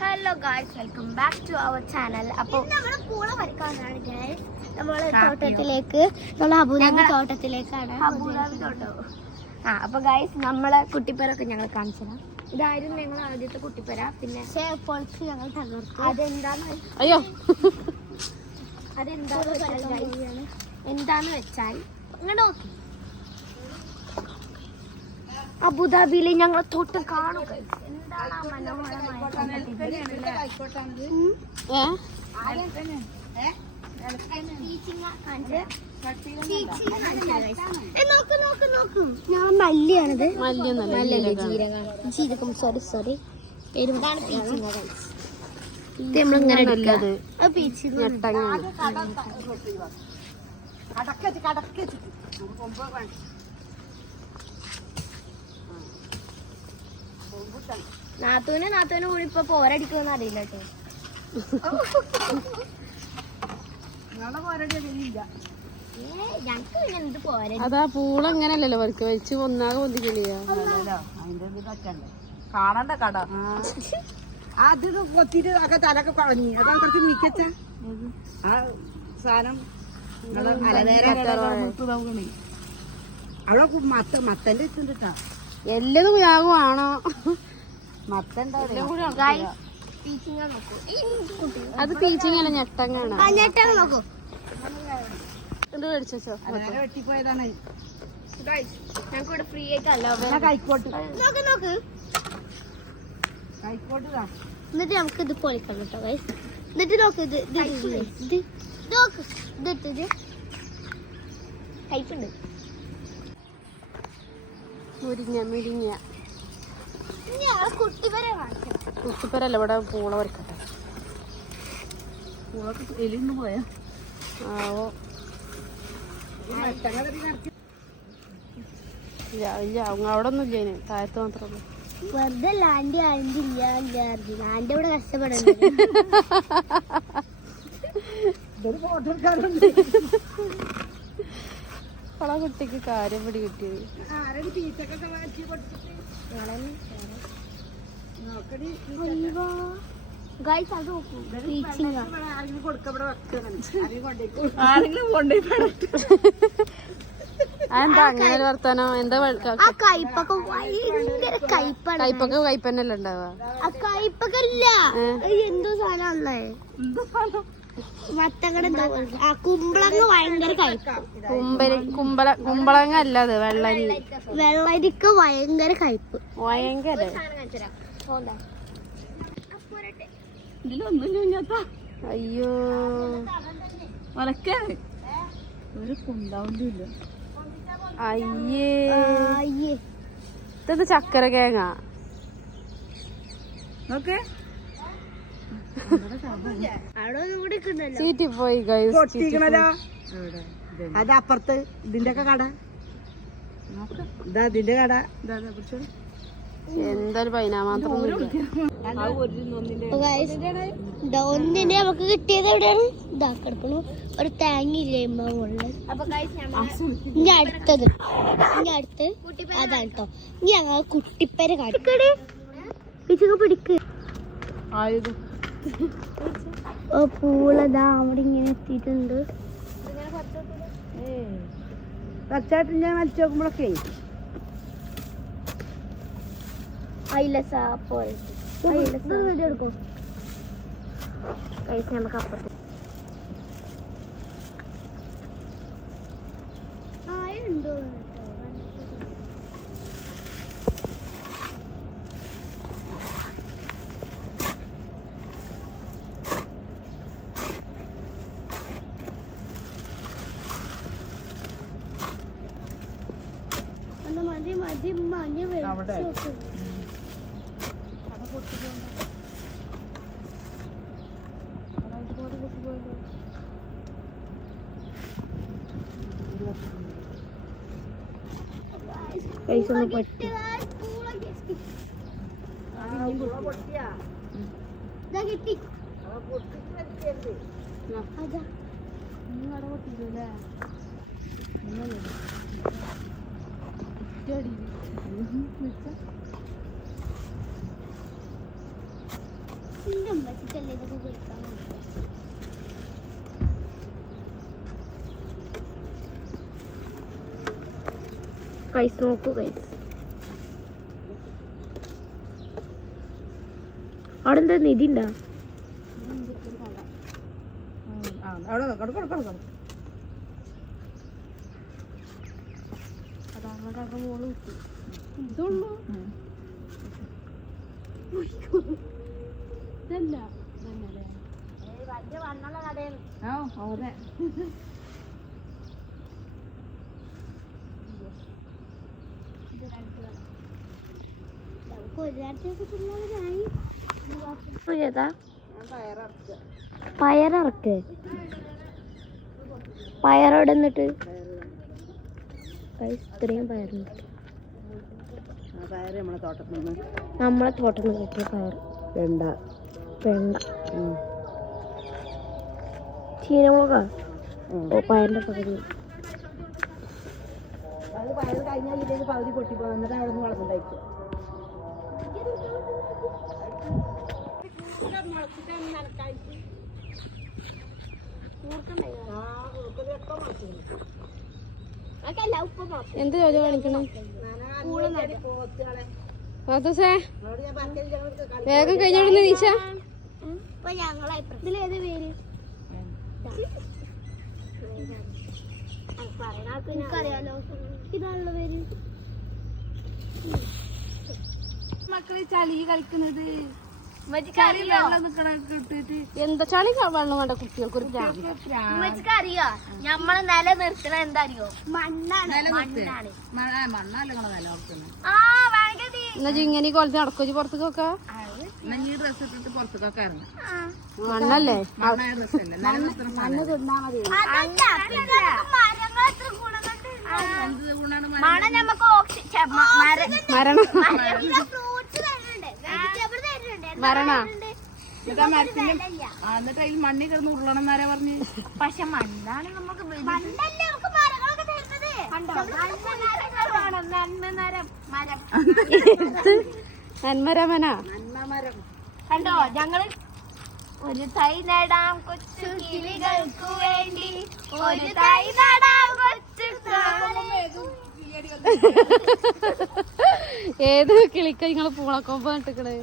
Hello guys, welcome back to our channel. അപ്പോൾ നമ്മൾ പൂള പറിക്കാനാണ് ഗായ്സ്. നമ്മളെ തോട്ടത്തിലേക്ക്, നമ്മൾ അബുദാബി തോട്ടത്തിലേക്കാണ്. അബുദാബി തോട്ടം. അപ്പോൾ ഗായ്സ്, നമ്മളെ കുട്ടിപ്പേരൊക്കെ ഞങ്ങൾ കാണിച്ചതാണ്. ഇതായിരുന്നു ഞങ്ങൾ ആദ്യത്തെ കുട്ടിപ്പേര. പിന്നെ പൊളിച്ച് ഞങ്ങൾ തകർത്തു. അതെന്താന്ന് അയ്യോ എന്താന്ന് വെച്ചാൽ ഇങ്ങനെ നോക്കി, അബുദാബിയിലെ ഞങ്ങളെ തോട്ടം കാണുക. എന്താണ് ആ മനോഹരമായ ഞാൻ മല്ലിയാണിത്. ജീരകം സോറി എരുമ്പാണ് പീച്ചിങ്ങ. നമ്മളിങ്ങനെ നാത്തൂന് കൂടി ഇപ്പൊ പോരടിക്കുമെന്ന് അറിയില്ല കേട്ടോ. ഞങ്ങക്ക് പിന്നെ എന്ത് പോര. അതാ പൂള എങ്ങനെയല്ലല്ലോ അവർക്ക് വെച്ച് ഒന്നാകെ പൊന്തിക്കില്ല. കാണണ്ട കട അത് കൊത്തിട്ട് ഒക്കെ തലൊക്കെ കുഴഞ്ഞി. അതാ കുറച്ച് നീക്കച്ച ആ സാധനം അവിടെ മത്തന്റെ വെച്ചിട്ടാ എല്ലതും യാഗമാണോ മത്തന്റെ അത് പീച്ചിങ്ങല്ല ഞെട്ടങ്ങാണ്. നോക്കൂ, മേടിച്ചോ വെട്ടിപ്പോയതാണ്. ഞങ്ങൾക്ക് ഇവിടെ ഫ്രീ ആയിട്ടല്ല. കൈക്കോട്ട് നോക്ക് കൈക്കോട്ട് എന്നിട്ട് നമുക്ക് ഇത് പൊളിക്കണം കേട്ടോ ഗൈസ്. എന്നിട്ട് നോക്ക്, നോക്ക് ഇത് കയ്പുണ്ട്. മുരിങ്ങ കുട്ടിപ്പരല്ല ഇവിടെ പൂള പറിക്കട്ടെ. എലിന്ന് പോയാ ആവോ അവിടെ ഒന്നും ഇല്ല, അതിന് താഴത്ത് മാത്രമേ ഉള്ളൂ. വെറുതെ ആന്റി ആന്റി ഇവിടെ കഷ്ടപ്പെടുന്നുണ്ട്. അവളെ കുട്ടിക്ക് കാര്യം പിടി കിട്ടിയത്. അതെന്താ അങ്ങനെ ഒരു വർത്താനോ? എന്താ കയ്പൊക്കെ ഭയങ്കര കയ്പാണ്. കയ്പന്നല്ലേ ഉണ്ടാവുക? ആ കയ്പൊക്കെല്ല, എന്തോ സാധനല്ലേ മത്തങ്ങടെ ആ കുമ്പളങ്ങ ഭയങ്കര കയ്പ്. കുമ്പളങ്ങ അല്ലാതെ വെള്ളരിക്ക് ഭയങ്കര കയ്പ്. ഭയങ്കര അയ്യോ ഒരു കുണ്ടാവില്ല. അയ്യേ ഇതെന്ത് ചക്കര കേങ്ങ നോക്കേ ചീറ്റി പോയി. അത് അപ്പുറത്ത് ഇതിന്റെ ഒക്കെ കട, ഇതാ ഇതിന്റെ കട. എന്തായാലും പൈനാമാത്രം ഒന്നിനെ നമുക്ക് കിട്ടിയത് എവിടെയാണ് ഇതാക്കിടക്കണു. ഒരു തേങ്ങ ഇല്ലേ മുകളില്. ഇനി അടുത്തത് അതാണ് കേട്ടോ. ഇനി ഞങ്ങൾ കുട്ടിപ്പേര കാട്ടിക്കടേ പിടിക്ക്. ഓ പൂളതാ അവിടെ ഇങ്ങനെ എത്തിയിട്ടുണ്ട്. തീർച്ചയായിട്ടും ഞാൻ വലിച്ചു നോക്കുമ്പോഴൊക്കെ എടുക്കും. കഴിച്ച് നമുക്ക് അപ്പുറത്ത് ഉണ്ടോ മതി മഞ്ഞ വെച്ച് പൈസ ഒന്ന് പറ്റി കിട്ടി. കൈസ് നോക്കൂ കൈസ്. അവിടെ എന്താ നിധി ഉണ്ടാ? പയറിറക്ക്. പയറോടെ എന്നിട്ട് ഇത്രയും പയറുണ്ട്. നമ്മളെ തോട്ടത്തിൽ നിന്ന് കിട്ടിയ പയർ. വെണ്ട. ചീനമുളകാ? ഓ, പയറിന്റെ പകുതി. പയർ കഴിഞ്ഞാൽ പകുതി പൊട്ടിപ്പോ എന്നിട്ട് അവിടെ നിന്ന് വളർന്നുണ്ടായിരിക്കും. എന്ത് ജോലി കാണിക്കണേ? വേഗം കഴിഞ്ഞോടുന്ന നീശ. ഇതിലേത് പേര്? എനിക്കറിയാലോ, ഇതാണുള്ള പേര്. മക്കള് ചളി കളിക്കുന്നത് എന്താ ചളി വെള്ളം വേണ്ട കുട്ടികൾക്ക് ഒരു അറിയോ? ഞമ്മള് നില നിർത്തണ എന്താ അറിയോ? മണ്ണാണ്. എന്നാ ഇങ്ങനെ കൊലത്ത് നടക്കോ പുറത്തേക്ക് വെക്കാ? ഡ്രസ് ഇട്ടിട്ട് പുറത്തേക്കൊക്കെ ഇറങ്ങും. മണ്ണല്ലേ? മണ്ണ് തിന്നാ മതി. മണം നമുക്ക് മരണ. എന്നിട്ട് അതിൽ മണ്ണി കിടന്ന് ഉരുളണം എന്നാരാ പറഞ്ഞ്? പക്ഷെ മണ്ണാണ് നമുക്ക് നന്മരമന. കണ്ടോ, ഞങ്ങള് ഒരു തൈ നടാം കൊച്ചു കിളികൾക്കു വേണ്ടി, ഒരു തൈ നടാം കൊച്ചു. ഏത് കിളിക്ക നിങ്ങള് പൂളക്കൊമ്പ് നട്ടിക്കണേ?